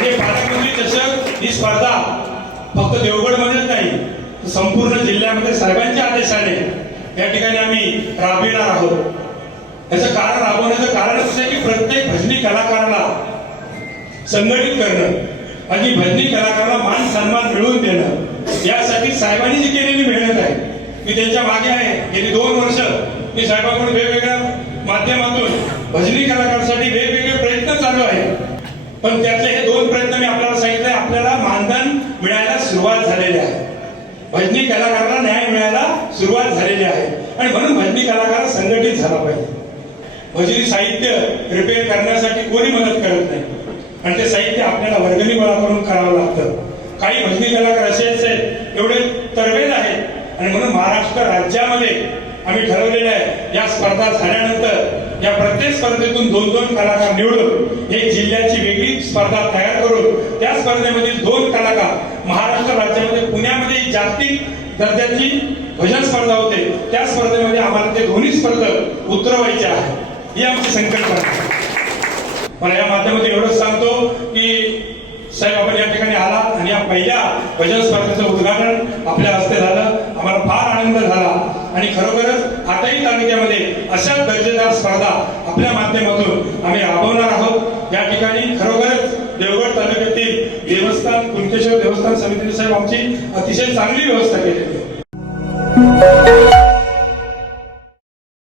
म्हणजे पालकमंत्री चषक ही स्पर्धा फक्त देवगडमध्येच नाही, संपूर्ण जिल्ह्यामध्ये साहेबांच्या आदेशाने या ठिकाणी आम्ही राबविणार आहोत। याचं कारण राबवण्याचं कारण असं आहे की प्रत्येक भजनी कलाकाराला संघटित करणं आणि भजनी कलाकाराला मान सन्मान मिळवून देणं, यासाठी साहेबांनी जी केलेली मेहनत आहे मी त्यांच्या मागे आहे। गेली 2 वर्ष मी साहेबांकडून वेगवेगळ्या माध्यमातून भजनी कलाकारांसाठी वेगवेगळे प्रयत्न चालू आहेत, पण त्यातले हे 2 प्रयत्न मी आपल्याला सांगितले। आपल्याला मानधन मिळायला सुरुवात झालेली आहे, भजनी कलाकारांना न्याय मिळायला सुरुवात झालेली आहे आणि म्हणून भजनी कलाकार संघटित झाला पाहिजे। भजनी साहित्य रिपेअर करण्यासाठी कोणी मदत करत नाही आणि ते साहित्य आपल्याला वर्गणी गोळा करून करावं लागतं। काही भजनी कलाकार असे एवढे तरबेज आहेत आणि म्हणून महाराष्ट्र राज्यामध्ये आम्ही ठरवलेलं आहे या स्पर्धा झाल्यानंतर या प्रत्येक स्पर्धेतून 2-2 कलाकार निवडून एक जिल्ह्याची वेगळी स्पर्धा तयार करून त्या स्पर्धेमधील 2 कलाकार महाराष्ट्र राज्यामध्ये पुण्यामध्ये जागतिक दर्जाची भजन स्पर्धा होते त्या स्पर्धेमध्ये आम्हाला ते दोन्ही स्पर्धक उतरवायचे आहे, ही आमची संकल्पना आहे। मला या माध्यमातून एवढंच सांगतो की साहेब आपण या ठिकाणी आला आणि या पहिल्या भजन स्पर्धेचं उद्घाटन आपल्या हस्ते झालं, आम्हाला फार आनंद झाला आणि खरोखरच आताही तालुक्यामध्ये अशा दर्जेदार स्पर्धा आपल्या माध्यमातून आम्ही राबवणार आहोत। या ठिकाणी खरोखरच देवगड तालुक्यातील देवस्थान कुणकेश्वर देवस्थान समितीने साहेब आमची अतिशय चांगली व्यवस्था केलेली आहे।